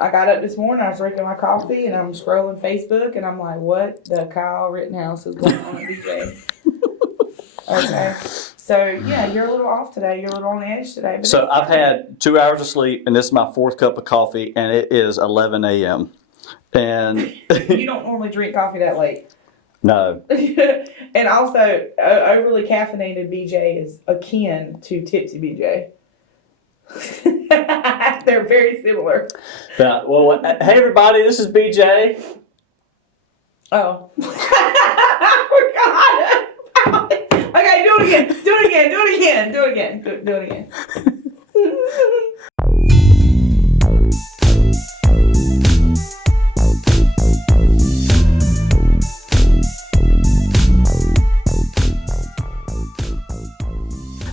I got up this morning, I was drinking my coffee, and I'm scrolling Facebook, and I'm like, what the Kyle Rittenhouse is going on at BJ? Okay. So, yeah, you're a little off today. You're a little on the edge today. But So I've had 2 hours of sleep, and this is my fourth cup of coffee, and it is 11 a.m. And you don't normally drink coffee that late. No. And also, overly caffeinated BJ is akin to tipsy BJ. They're very similar. Yeah, well, hey everybody, this is BJ. Oh. I forgot. Okay, do it again. Do it again. Do it again. Do it again. Do it again.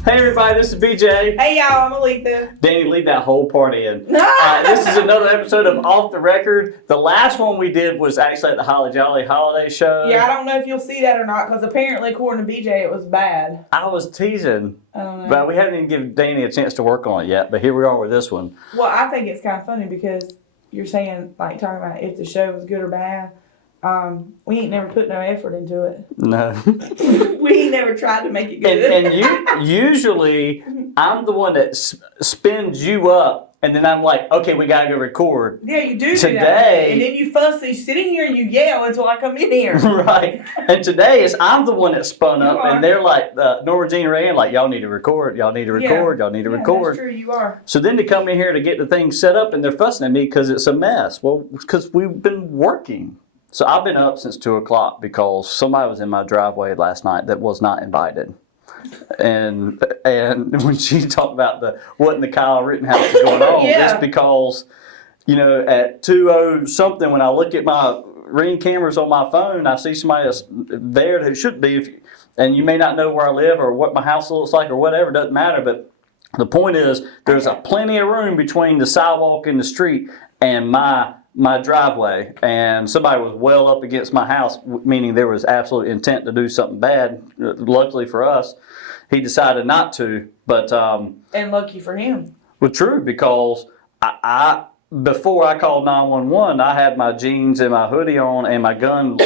Hey everybody, this is BJ. Hey y'all, I'm Aleatha. Danny, leave that whole part in. This is another episode of Off the Record. The last one we did was actually at the Holly Jolly Holiday Show. Yeah, I don't know if you'll see that or not, because apparently, according to BJ, it was bad. I was teasing. I don't know. But we haven't even given Danny a chance to work on it yet, but here we are with this one. Well, I think it's kind of funny because you're saying, like, talking about if the show was good or bad. We ain't never put no effort into it. No. We ain't never tried to make it good. And usually, I'm the one that spins you up, and then I'm like, okay, we gotta go record. Yeah, you do Today, that. And then you fussy sitting here and you yell until I come in here. Right. And today I'm the one that spun up, are. and they're like, Norma Jean Ray, like, y'all need to record, y'all need to record, y'all need to record. That's true, you are. So then to come in here to get the thing set up, and they're fussing at me because it's a mess. Well, because we've been working. So I've been up since 2 o'clock because somebody was in my driveway last night that was not invited. And when she talked about what in the Kyle Rittenhouse is going on, Yeah. it's because, at 2:00 something, when I look at my Ring cameras on my phone, I see somebody that's there who should be. And you may not know where I live or what my house looks like or whatever, it doesn't matter. But the point is, there's plenty of room between the sidewalk and the street and my driveway, and somebody was well up against my house, meaning there was absolute intent to do something bad. Luckily for us, he decided not to. But and lucky for him. Well, true, because I before I called 911, I had my jeans and my hoodie on and my gun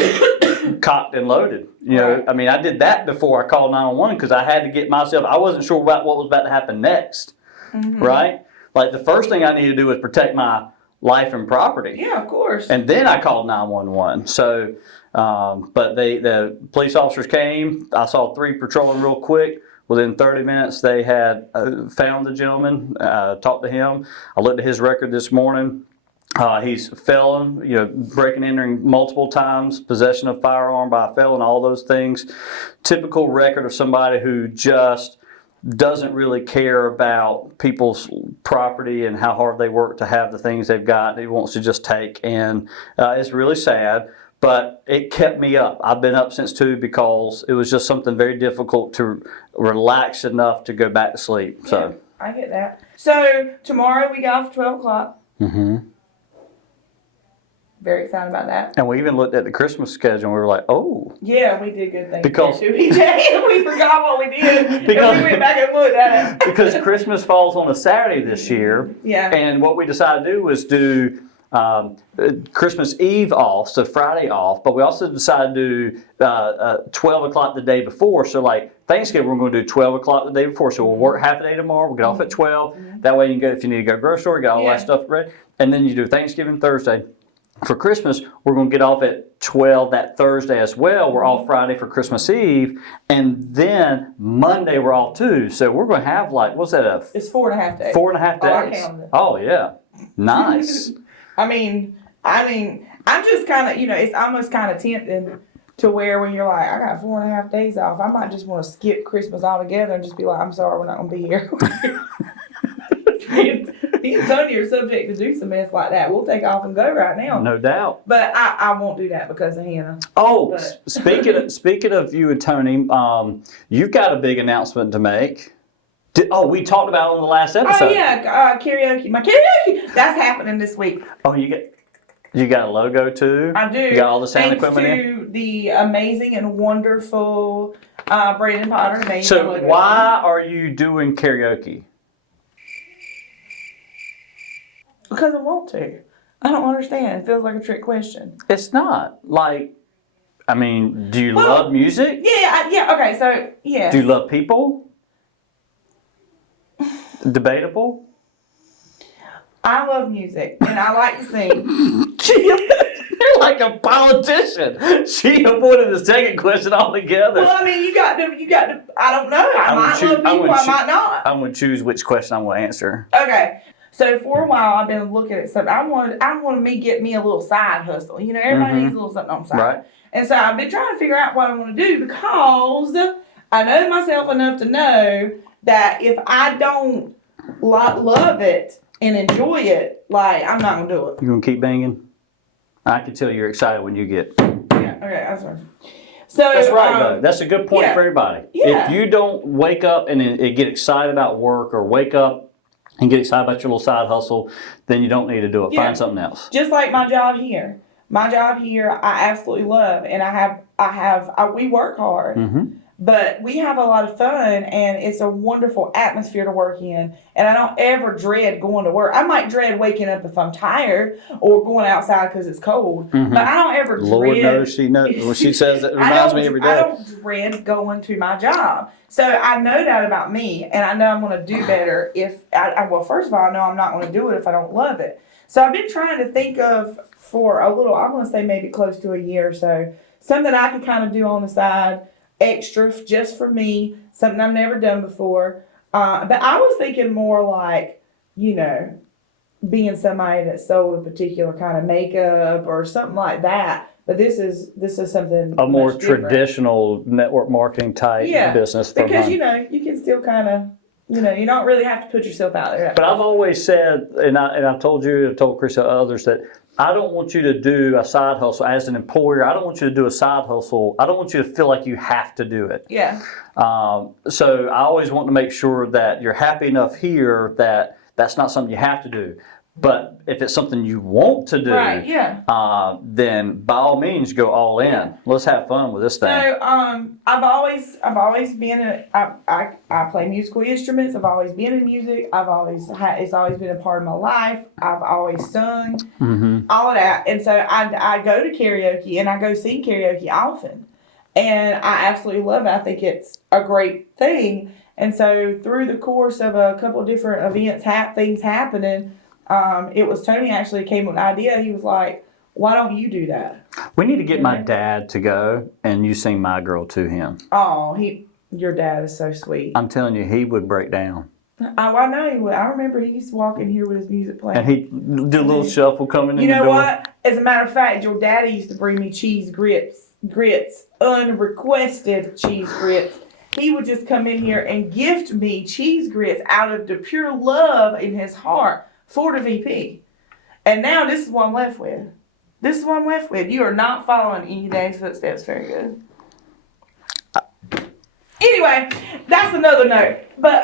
cocked and loaded. Right. I mean, I did that before I called 911 because I had to get myself. I wasn't sure about what was about to happen next. Mm-hmm. Right? Like the first thing I needed to do was protect my life and property. Yeah, of course. And then I called 911. So, but the police officers came. I saw 3 patrolling real quick. Within 30 minutes, they had found the gentleman, talked to him. I looked at his record this morning. He's a felon, breaking and entering multiple times, possession of firearm by a felon, all those things. Typical record of somebody who just doesn't really care about people's property and how hard they work to have the things they've got. He wants to just take, and it's really sad, but it kept me up. I've been up since 2 because it was just something very difficult to relax enough to go back to sleep. Yeah, So I get that. So tomorrow we get off at 12 o'clock. Mm-hmm. Very excited about that. And we even looked at the Christmas schedule and we were like, oh. Yeah, we did good things. Because we forgot what we did. And we went back and looked at it. Because Christmas falls on a Saturday this year. Yeah. And what we decided to do was do Christmas Eve off, so Friday off. But we also decided to do 12 o'clock the day before. So like Thanksgiving, we're going to do 12 o'clock the day before. So we'll work half a day tomorrow. We'll get off at 12. Mm-hmm. That way you can go, if you need to go to the grocery store, get all that stuff ready. And then you do Thanksgiving Thursday. For Christmas, we're going to get off at 12 that Thursday as well. We're off Friday for Christmas Eve. And then Monday we're off too. So we're going to have what's that? It's 4.5 days. 4.5 days. Oh, I counted it. Oh, yeah. Nice. I mean, I'm just kind of, it's almost kind of tempting to where when you're like, I got 4.5 days off, I might just want to skip Christmas altogether and just be like, I'm sorry, we're not going to be here. Me and Tony are subject to do some mess like that. We'll take off and go right now. No doubt. But I won't do that because of Hannah. Oh, speaking of you and Tony, you've got a big announcement to make. We talked about it on the last episode. Oh, yeah, karaoke. My karaoke, that's happening this week. Oh, you got a logo too? I do. You got all the sound equipment in? Thanks to the amazing and wonderful Brandon Potter. So why are you doing karaoke? Because I want to. I don't understand. It feels like a trick question. It's not. Like, I mean, do you love music? Yeah, okay, so, yeah. Do you love people? Debatable? I love music, and I like to sing. You're like a politician. She avoided the second question altogether. Well, I mean, you got to, I don't know. I might love people, I might not. I'm going to choose which question I'm going to answer. Okay. So for a while, I've been looking at something. I wanted to get me a little side hustle. You know, everybody needs a little something on the side. Right. And so I've been trying to figure out what I want to do because I know myself enough to know that if I don't love it and enjoy it, like, I'm not going to do it. You going to keep banging? I can tell you're excited when you get. Yeah, okay, that's right. So, That's right, though. That's a good point for everybody. Yeah. If you don't wake up and get excited about work or wake up and get excited about your little side hustle, then you don't need to do it. Yeah. Find something else. Just like my job here. My job here, I absolutely love, and we work hard, but we have a lot of fun, and it's a wonderful atmosphere to work in, and I don't ever dread going to work. I might dread waking up if I'm tired or going outside because it's cold, but I don't ever dread. Lord knows she knows. When she says it reminds me every day. I don't dread going to my job. So I know that about me, and I know I'm going to do better well, first of all, I know I'm not going to do it if I don't love it. So I've been trying to think of, for a little, I'm going to say maybe close to a year or so, something I can kind of do on the side, extra, just for me, something I've never done before. But I was thinking more like, you know, being somebody that sold a particular kind of makeup or something like that. But this is something a more much different. Traditional network marketing type business. Because, you know, you can still kind of, you know, you don't really have to put yourself out there. But I've always said, and I've told you, I've told Chris and others, that I don't want you to do a side hustle as an employer. I don't want you to do a side hustle. I don't want you to feel like you have to do it. Yeah. So I always want to make sure that you're happy enough here that that's not something you have to do. But if it's something you want to do, right, yeah. Then by all means go all in. Yeah. Let's have fun with this thing. So I've always been I play musical instruments. I've always been in music. It's always been a part of my life. I've always sung, all of that. And so I go to karaoke and I go sing karaoke often, and I absolutely love it. I think it's a great thing. And so through the course of a couple of different events, things happening. It was Tony actually came with an idea. He was like, why don't you do that? We need to get my dad to go and you sing My Girl to him. Oh, your dad is so sweet. I'm telling you, he would break down. I know he would. I remember he used to walk in here with his music playing. And he'd do a little shuffle coming in the door. You know what? As a matter of fact, your daddy used to bring me cheese grits, unrequested cheese grits. He would just come in here and gift me cheese grits out of the pure love in his heart for the VP. And now this is what I'm left with. You are not following any daddy's footsteps very good. Anyway, that's another note. But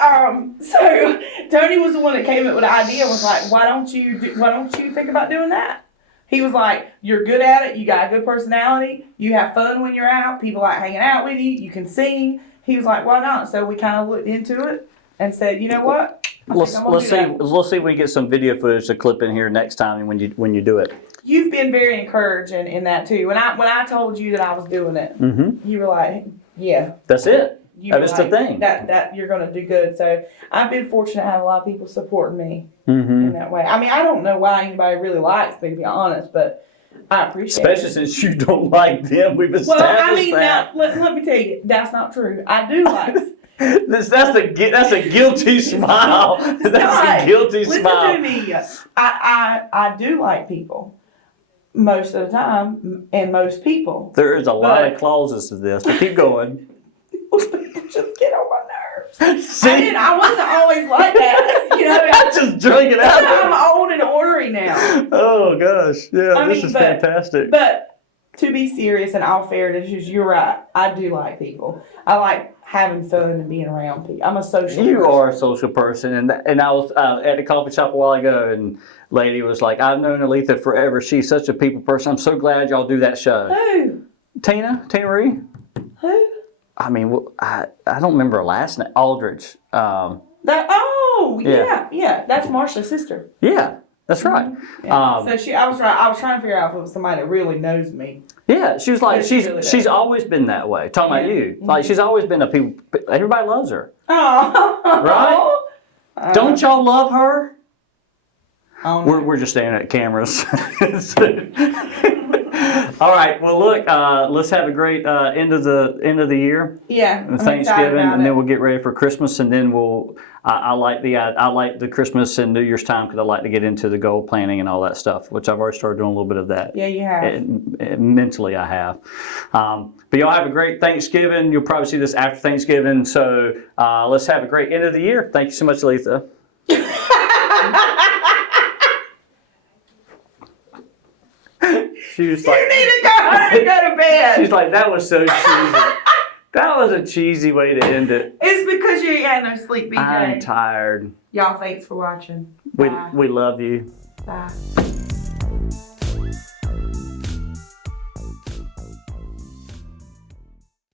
so Tony was the one that came up with the idea. Was like, why don't you think about doing that? He was like, you're good at it. You got a good personality. You have fun when you're out. People like hanging out with you. You can sing. He was like, why not? So we kind of looked into it and said, you know what? Let's see if we can get some video footage to clip in here next time when you do it. You've been very encouraging in that too. When I told you that I was doing it, you were like, yeah, that's it. That's the thing. That you're going to do good. So I've been fortunate to have a lot of people supporting me in that way. I mean, I don't know why anybody really likes me, to be honest, but I appreciate it. Especially since you don't like them. We've established that. Well, I mean, that. now, let me tell you, that's not true. I do like that's a guilty smile. That's a guilty smile. Listen to me. I do like people most of the time, and most people. There is a lot of clauses to this, but keep going. Just get on my nerves. See? I wasn't always like that. You know, I just drink it out. I'm old and ornery now. Oh gosh, yeah, this is fantastic. But to be serious and all fairness, you're right. I do like people. I like having fun and being around people. I'm a social person. You are a social person. And I was at the coffee shop a while ago, and lady was like, I've known Aleatha forever. She's such a people person. I'm so glad y'all do that show. Who? Tina Marie. Who? I mean, I don't remember her last name. Aldridge. Yeah. That's Marsha's sister. Yeah. That's right. Yeah. So I was trying to figure out if it was somebody that really knows me. Yeah, she was like, She really she's does. always been that way. Talking about Yeah. you. Like, she's always been everybody loves her. Oh. Right? Don't y'all love her? Oh, no. We're just staring at cameras. All right. Well, look. Let's have a great end of the year. Yeah. I'm excited Thanksgiving, about and then it. we'll get ready for Christmas, and then I like the Christmas and New Year's time because I like to get into the goal planning and all that stuff, which I've already started doing a little bit of that. Yeah, you have. Mentally, I have. But y'all have a great Thanksgiving. You'll probably see this after Thanksgiving. So let's have a great end of the year. Thank you so much, Aleatha. She was like, You need to go home and go to bed. she's like, that was so cheesy. That was a cheesy way to end it. It's because you ain't had no sleep, BJ. I'm tired. Y'all, thanks for watching. We Bye. love you. Bye.